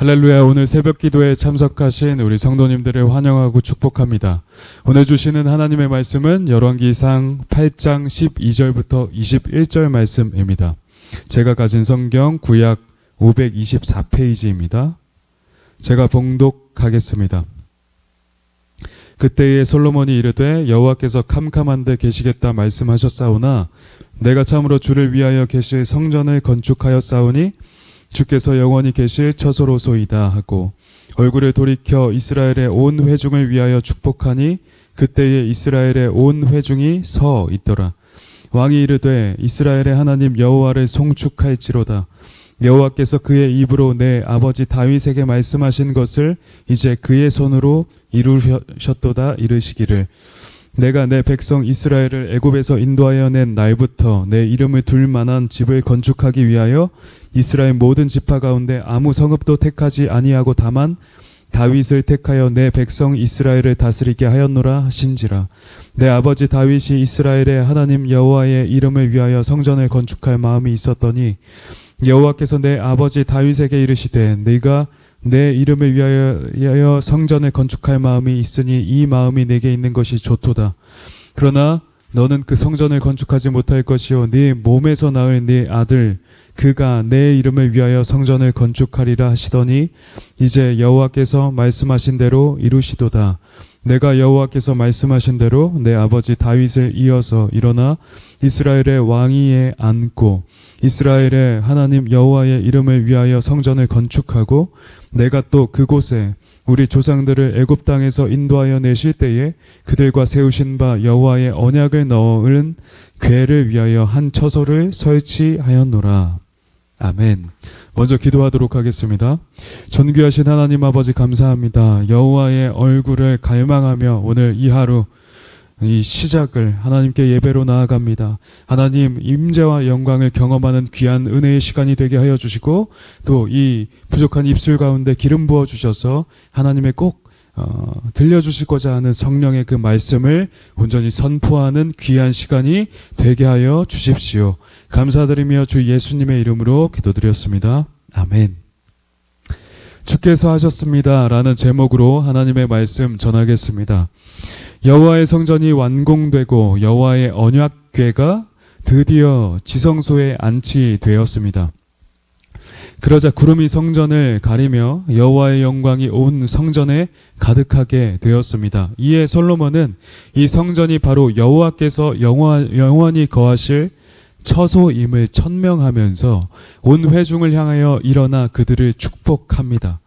할렐루야. 오늘 새벽 기도에 참석하신 우리 성도님들을 환영하고 축복합니다. 오늘 주시는 하나님의 말씀은 열왕기상 8장 12절부터 21절 말씀입니다. 제가 가진 성경 구약 524페이지입니다. 제가 봉독하겠습니다. 그때에 솔로몬이 이르되 여호와께서 캄캄한 데 계시겠다 말씀하셨사오나 내가 참으로 주를 위하여 계실 성전을 건축하였사오니 주께서 영원히 계실 처소로소이다 하고 얼굴을 돌이켜 이스라엘의 온 회중을 위하여 축복하니 그때에 이스라엘의 온 회중이 서 있더라. 왕이 이르되 이스라엘의 하나님 여호와를 송축할지로다. 여호와께서 그의 입으로 내 아버지 다윗에게 말씀하신 것을 이제 그의 손으로 이루셨도다. 이르시기를 내가 내 백성 이스라엘을 애굽에서 인도하여 낸 날부터 내 이름을 둘 만한 집을 건축하기 위하여 이스라엘 모든 지파 가운데 아무 성읍도 택하지 아니하고 다만 다윗을 택하여 내 백성 이스라엘을 다스리게 하였노라 하신지라. 내 아버지 다윗이 이스라엘의 하나님 여호와의 이름을 위하여 성전을 건축할 마음이 있었더니 여호와께서 내 아버지 다윗에게 이르시되 네가 내 이름을 위하여 성전을 건축할 마음이 있으니 이 마음이 내게 있는 것이 좋도다. 그러나 너는 그 성전을 건축하지 못할 것이요 네 몸에서 낳을 네 아들 그가 내 이름을 위하여 성전을 건축하리라 하시더니 이제 여호와께서 말씀하신 대로 이루시도다. 내가 여호와께서 말씀하신 대로 내 아버지 다윗을 이어서 일어나 이스라엘의 왕위에 앉고 이스라엘의 하나님 여호와의 이름을 위하여 성전을 건축하고 내가 또 그곳에 우리 조상들을 애굽 땅에서 인도하여 내실 때에 그들과 세우신 바 여호와의 언약을 넣은 궤를 위하여 한 처소를 설치하였노라. 아멘. 먼저 기도하도록 하겠습니다. 존귀하신 하나님 아버지 감사합니다. 여호와의 얼굴을 갈망하며 오늘 이 하루 이 시작을 하나님께 예배로 나아갑니다. 하나님 임재와 영광을 경험하는 귀한 은혜의 시간이 되게 하여 주시고 또 이 부족한 입술 가운데 기름 부어 주셔서 하나님의 꼭 들려주시고자 하는 성령의 그 말씀을 온전히 선포하는 귀한 시간이 되게 하여 주십시오. 감사드리며 주 예수님의 이름으로 기도드렸습니다. 아멘. 주께서 하셨습니다 라는 제목으로 하나님의 말씀 전하겠습니다. 여호와의 성전이 완공되고 여호와의 언약궤가 드디어 지성소에 안치되었습니다. 그러자 구름이 성전을 가리며 여호와의 영광이 온 성전에 가득하게 되었습니다. 이에 솔로몬은 이 성전이 바로 여호와께서 영원히 거하실 처소임을 천명하면서 온 회중을 향하여 일어나 그들을 축복합니다.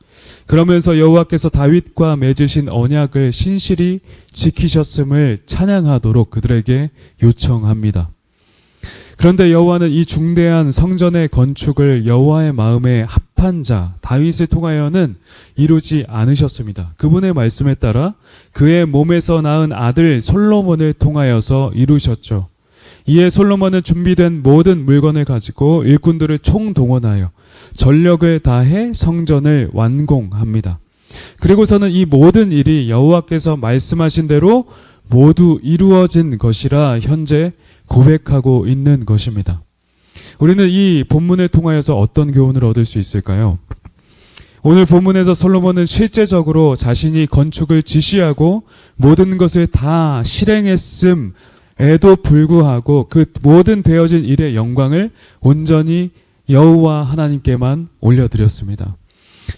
그러면서 여호와께서 다윗과 맺으신 언약을 신실히 지키셨음을 찬양하도록 그들에게 요청합니다. 그런데 여호와는 이 중대한 성전의 건축을 여호와의 마음에 합한 자 다윗을 통하여는 이루지 않으셨습니다. 그분의 말씀에 따라 그의 몸에서 낳은 아들 솔로몬을 통하여서 이루셨죠. 이에 솔로몬은 준비된 모든 물건을 가지고 일꾼들을 총동원하여 전력을 다해 성전을 완공합니다. 그리고서는 이 모든 일이 여호와께서 말씀하신 대로 모두 이루어진 것이라 현재 고백하고 있는 것입니다. 우리는 이 본문을 통하여서 어떤 교훈을 얻을 수 있을까요? 오늘 본문에서 솔로몬은 실제적으로 자신이 건축을 지시하고 모든 것을 다 실행했음에도 불구하고 그 모든 되어진 일의 영광을 온전히 여호와 하나님께만 올려드렸습니다.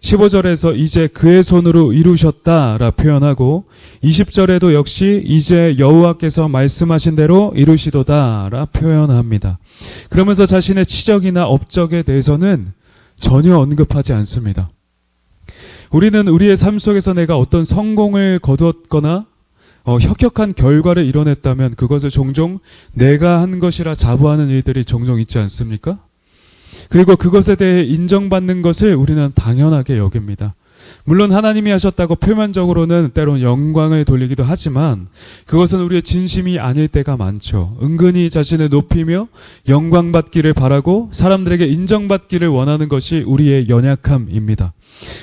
15절에서 이제 그의 손으로 이루셨다라 표현하고 20절에도 역시 이제 여호와께서 말씀하신 대로 이루시도다라 표현합니다. 그러면서 자신의 치적이나 업적에 대해서는 전혀 언급하지 않습니다. 우리는 우리의 삶 속에서 내가 어떤 성공을 거두었거나 혁혁한 결과를 이뤄냈다면 그것을 종종 내가 한 것이라 자부하는 일들이 종종 있지 않습니까? 그리고 그것에 대해 인정받는 것을 우리는 당연하게 여깁니다. 물론 하나님이 하셨다고 표면적으로는 때론 영광을 돌리기도 하지만 그것은 우리의 진심이 아닐 때가 많죠. 은근히 자신을 높이며 영광받기를 바라고 사람들에게 인정받기를 원하는 것이 우리의 연약함입니다.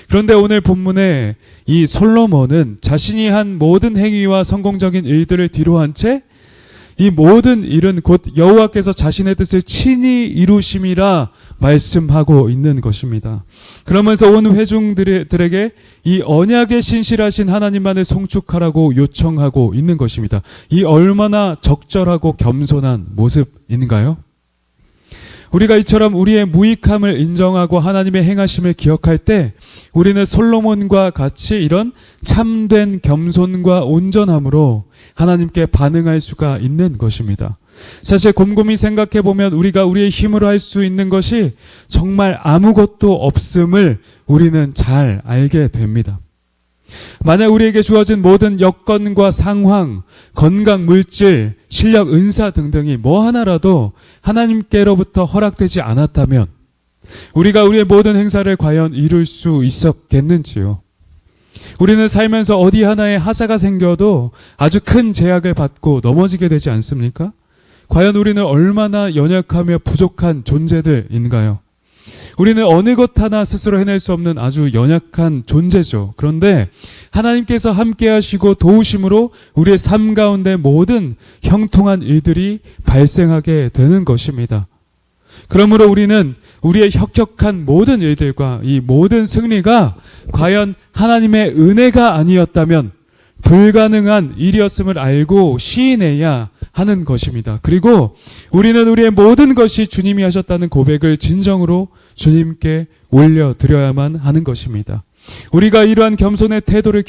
그런데 오늘 본문에 이 솔로몬은 자신이 한 모든 행위와 성공적인 일들을 뒤로한 채 이 모든 일은 곧 여호와께서 자신의 뜻을 친히 이루심이라 말씀하고 있는 것입니다. 그러면서 온 회중들에게 이 언약에 신실하신 하나님만을 송축하라고 요청하고 있는 것입니다. 이 얼마나 적절하고 겸손한 모습인가요? 우리가 이처럼 우리의 무익함을 인정하고 하나님의 행하심을 기억할 때 우리는 솔로몬과 같이 이런 참된 겸손과 온전함으로 하나님께 반응할 수가 있는 것입니다. 사실 곰곰이 생각해 보면 우리가 우리의 힘으로 할 수 있는 것이 정말 아무것도 없음을 우리는 잘 알게 됩니다. 만약 우리에게 주어진 모든 여건과 상황, 건강, 물질, 실력, 은사 등등이 뭐 하나라도 하나님께로부터 허락되지 않았다면 우리가 우리의 모든 행사를 과연 이룰 수 있었겠는지요? 우리는 살면서 어디 하나에 하자가 생겨도 아주 큰 제약을 받고 넘어지게 되지 않습니까? 과연 우리는 얼마나 연약하며 부족한 존재들인가요? 우리는 어느 것 하나 스스로 해낼 수 없는 아주 연약한 존재죠. 그런데 하나님께서 함께 하시고 도우심으로 우리의 삶 가운데 모든 형통한 일들이 발생하게 되는 것입니다. 그러므로 우리는 우리의 혁혁한 모든 일들과 이 모든 승리가 과연 하나님의 은혜가 아니었다면 불가능한 일이었음을 알고 시인해야 하는 것입니다. 그리고 우리는 우리의 모든 것이 주님이 하셨다는 고백을 진정으로 주님께 올려드려야만 하는 것입니다. 우리가 이러한 겸손의 태도를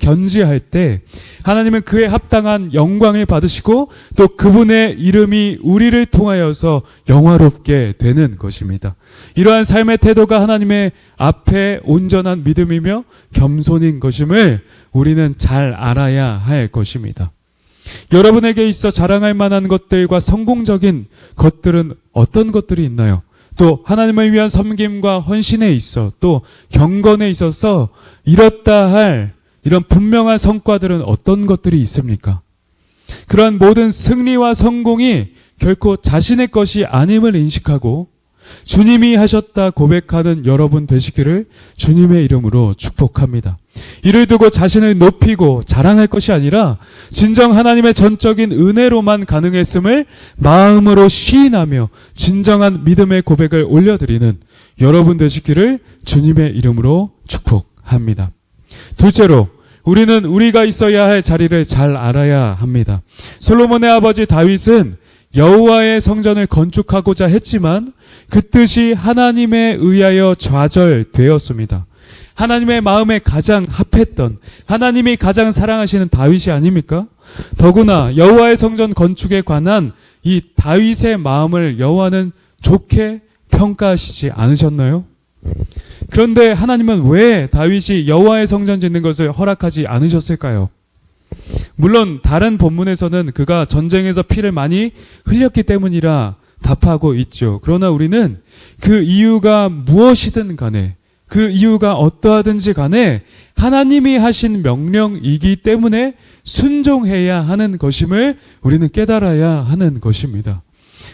견지할 때 하나님은 그에 합당한 영광을 받으시고 또 그분의 이름이 우리를 통하여서 영화롭게 되는 것입니다. 이러한 삶의 태도가 하나님의 앞에 온전한 믿음이며 겸손인 것임을 우리는 잘 알아야 할 것입니다. 여러분에게 있어 자랑할 만한 것들과 성공적인 것들은 어떤 것들이 있나요? 또 하나님을 위한 섬김과 헌신에 있어 또 경건에 있어서 이뤘다 할 이런 분명한 성과들은 어떤 것들이 있습니까? 그러한 모든 승리와 성공이 결코 자신의 것이 아님을 인식하고 주님이 하셨다 고백하는 여러분 되시기를 주님의 이름으로 축복합니다. 이를 두고 자신을 높이고 자랑할 것이 아니라 진정 하나님의 전적인 은혜로만 가능했음을 마음으로 시인하며 진정한 믿음의 고백을 올려드리는 여러분 되시기를 주님의 이름으로 축복합니다. 둘째로 우리는 우리가 있어야 할 자리를 잘 알아야 합니다. 솔로몬의 아버지 다윗은 여호와의 성전을 건축하고자 했지만 그 뜻이 하나님에 의하여 좌절되었습니다. 하나님의 마음에 가장 합했던 하나님이 가장 사랑하시는 다윗이 아닙니까? 더구나 여호와의 성전 건축에 관한 이 다윗의 마음을 여호와는 좋게 평가하시지 않으셨나요? 그런데 하나님은 왜 다윗이 여호와의 성전 짓는 것을 허락하지 않으셨을까요? 물론 다른 본문에서는 그가 전쟁에서 피를 많이 흘렸기 때문이라 답하고 있죠. 그러나 우리는 그 이유가 무엇이든 간에 그 이유가 어떠하든지 간에 하나님이 하신 명령이기 때문에 순종해야 하는 것임을 우리는 깨달아야 하는 것입니다.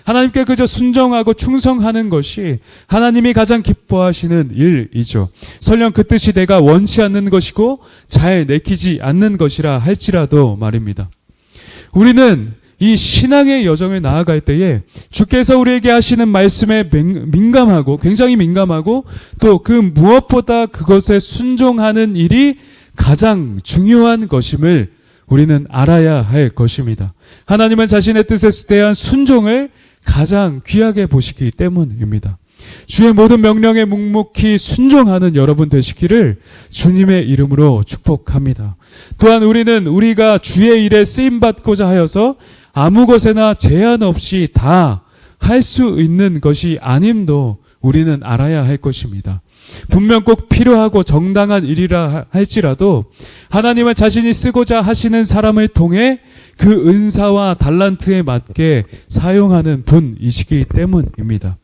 하나님께 그저 순종하고 충성하는 것이 하나님이 가장 기뻐하시는 일이죠. 설령 그 뜻이 내가 원치 않는 것이고 잘 내키지 않는 것이라 할지라도 말입니다. 우리는 이 신앙의 여정을 나아갈 때에 주께서 우리에게 하시는 말씀에 민감하고 굉장히 민감하고 또 그 무엇보다 그것에 순종하는 일이 가장 중요한 것임을 우리는 알아야 할 것입니다. 하나님은 자신의 뜻에 대한 순종을 가장 귀하게 보시기 때문입니다. 주의 모든 명령에 묵묵히 순종하는 여러분 되시기를 주님의 이름으로 축복합니다. 또한 우리는 우리가 주의 일에 쓰임받고자 하여서 아무 것에나 제한 없이 다 할 수 있는 것이 아님도 우리는 알아야 할 것입니다. 분명 꼭 필요하고 정당한 일이라 할지라도 하나님은 자신이 쓰고자 하시는 사람을 통해 그 은사와 달란트에 맞게 사용하는 분이시기 때문입니다.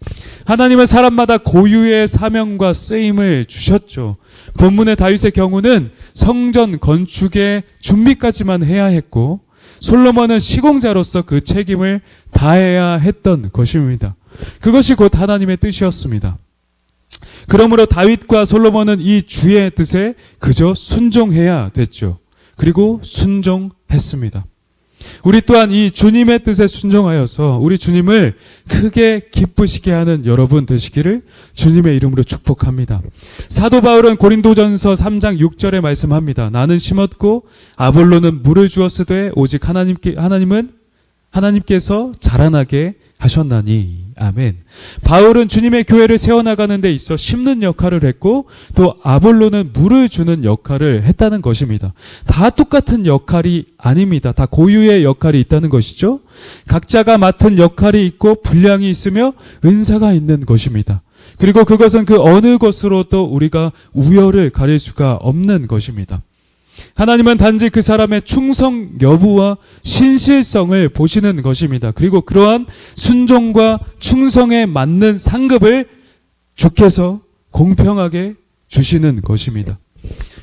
하나님은 사람마다 고유의 사명과 쓰임을 주셨죠. 본문의 다윗의 경우는 성전 건축의 준비까지만 해야 했고 솔로몬은 시공자로서 그 책임을 다해야 했던 것입니다. 그것이 곧 하나님의 뜻이었습니다. 그러므로 다윗과 솔로몬은 이 주의 뜻에 그저 순종해야 됐죠. 그리고 순종했습니다. 우리 또한 이 주님의 뜻에 순종하여서 우리 주님을 크게 기쁘시게 하는 여러분 되시기를 주님의 이름으로 축복합니다. 사도 바울은 고린도전서 3장 6절에 말씀합니다. 나는 심었고 아볼로는 물을 주었으되 오직 하나님께서 자라나게 하셨나니. 아멘. 바울은 주님의 교회를 세워나가는 데 있어 심는 역할을 했고 또 아볼로는 물을 주는 역할을 했다는 것입니다. 다 똑같은 역할이 아닙니다. 다 고유의 역할이 있다는 것이죠. 각자가 맡은 역할이 있고 분량이 있으며 은사가 있는 것입니다. 그리고 그것은 그 어느 것으로도 우리가 우열을 가릴 수가 없는 것입니다. 하나님은 단지 그 사람의 충성 여부와 신실성을 보시는 것입니다. 그리고 그러한 순종과 충성에 맞는 상급을 주께서 공평하게 주시는 것입니다.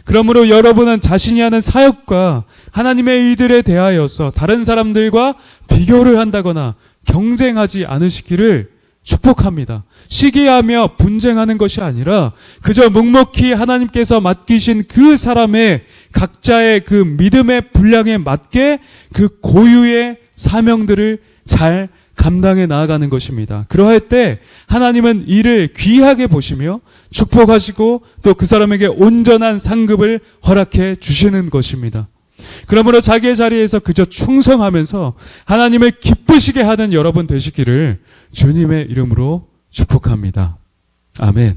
그러므로 여러분은 자신이 하는 사역과 하나님의 일들에 대하여서 다른 사람들과 비교를 한다거나 경쟁하지 않으시기를 축복합니다. 시기하며 분쟁하는 것이 아니라 그저 묵묵히 하나님께서 맡기신 그 사람의 각자의 그 믿음의 분량에 맞게 그 고유의 사명들을 잘 감당해 나아가는 것입니다. 그러할 때 하나님은 이를 귀하게 보시며 축복하시고 또 그 사람에게 온전한 상급을 허락해 주시는 것입니다. 그러므로 자기의 자리에서 그저 충성하면서 하나님을 기쁘시게 하는 여러분 되시기를 주님의 이름으로 축복합니다. 아멘.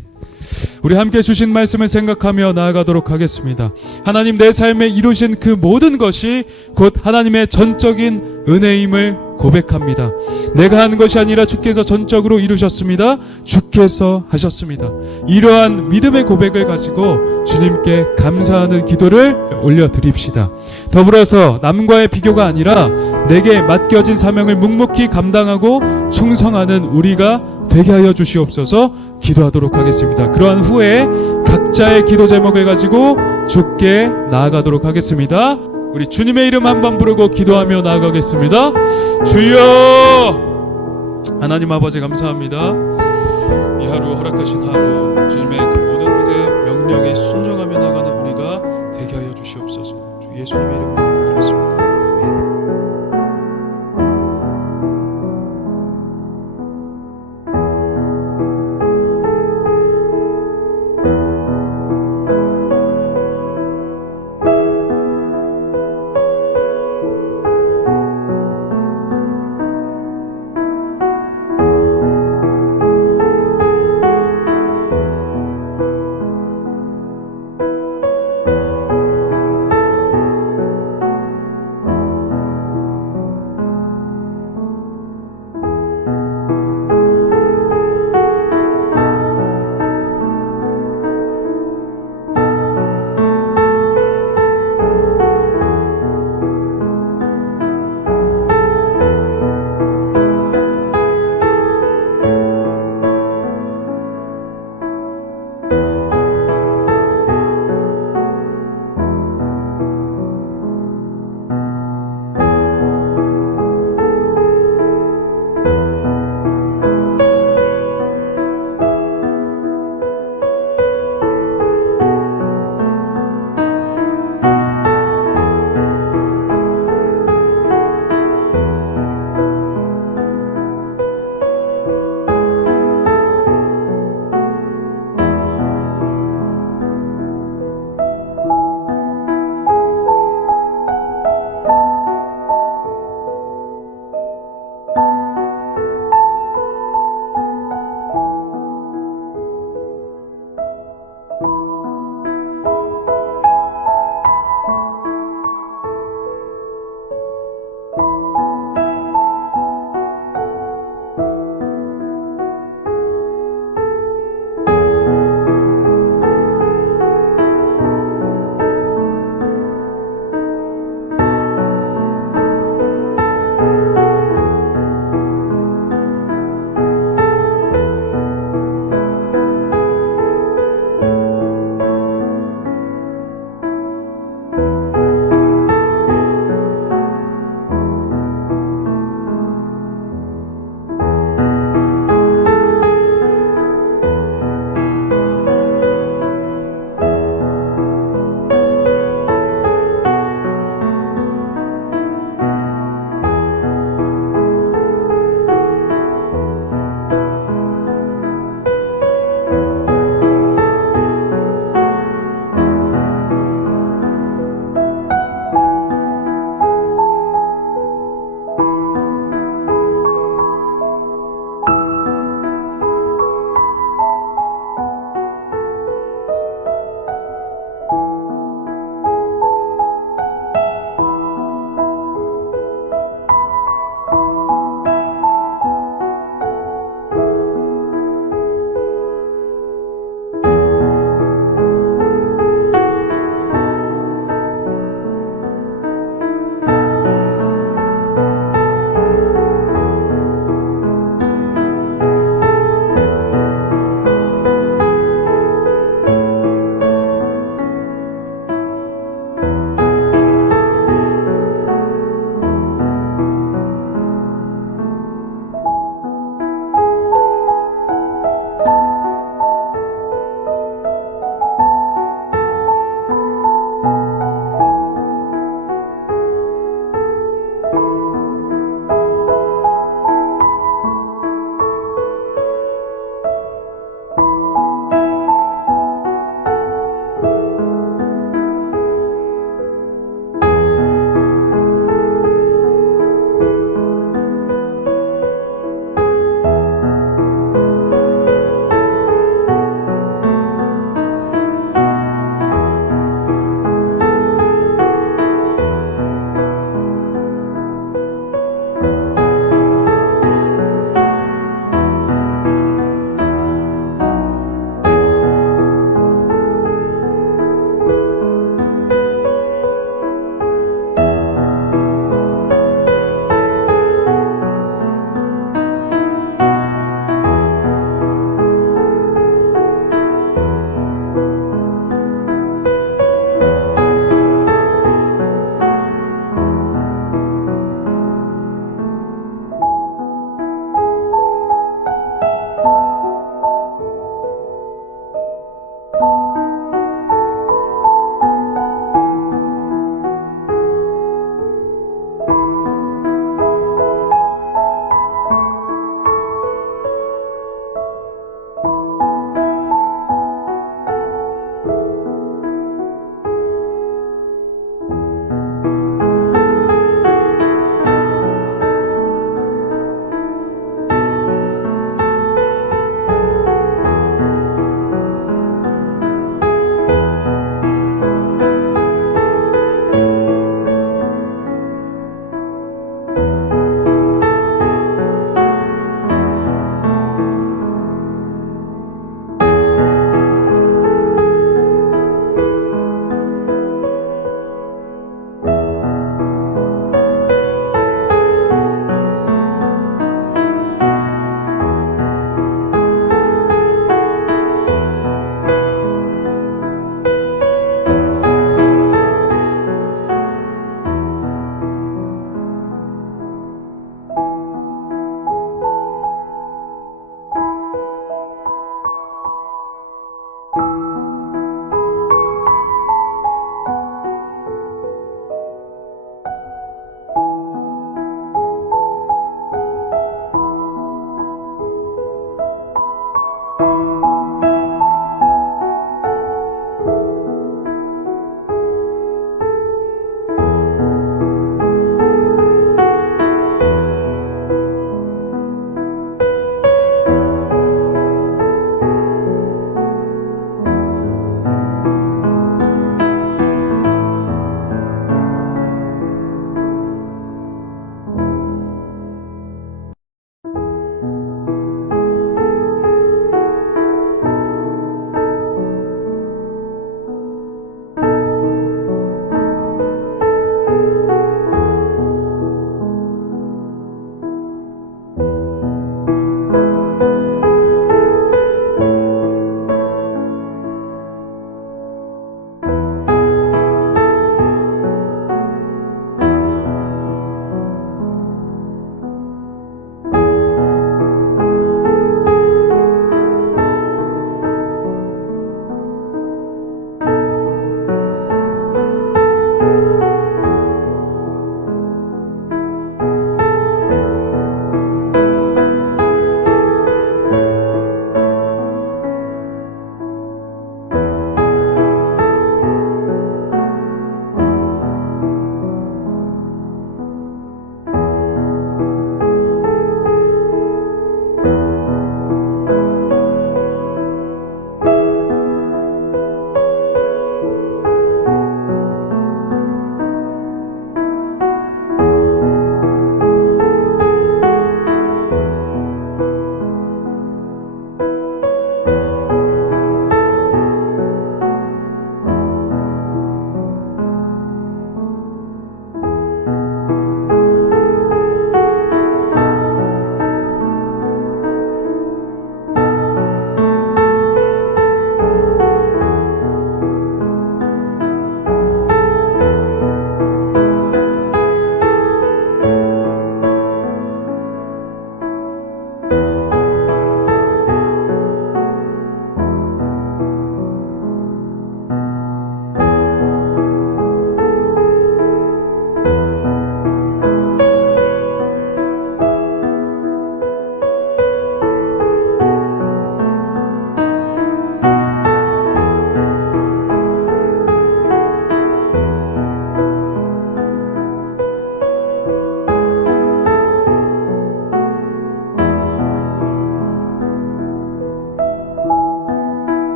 우리 함께 주신 말씀을 생각하며 나아가도록 하겠습니다. 하나님, 내 삶에 이루신 그 모든 것이 곧 하나님의 전적인 은혜임을 고백합니다. 내가 하는 것이 아니라 주께서 전적으로 이루셨습니다. 주께서 하셨습니다. 이러한 믿음의 고백을 가지고 주님께 감사하는 기도를 올려드립시다. 더불어서 남과의 비교가 아니라 내게 맡겨진 사명을 묵묵히 감당하고 충성하는 우리가 되게 하여 주시옵소서. 기도하도록 하겠습니다. 그러한 후에 각자의 기도 제목을 가지고 주께 나아가도록 하겠습니다. 우리 주님의 이름 한번 부르고 기도하며 나아가겠습니다. 주여! 하나님 아버지 감사합니다. 이 하루 허락하신 하루 주님의 그 모든 뜻에 명령에 순종하며 나가는 우리가 되게 하여 주시옵소서. 주 예수님의 이름으로 기도드렸습니다.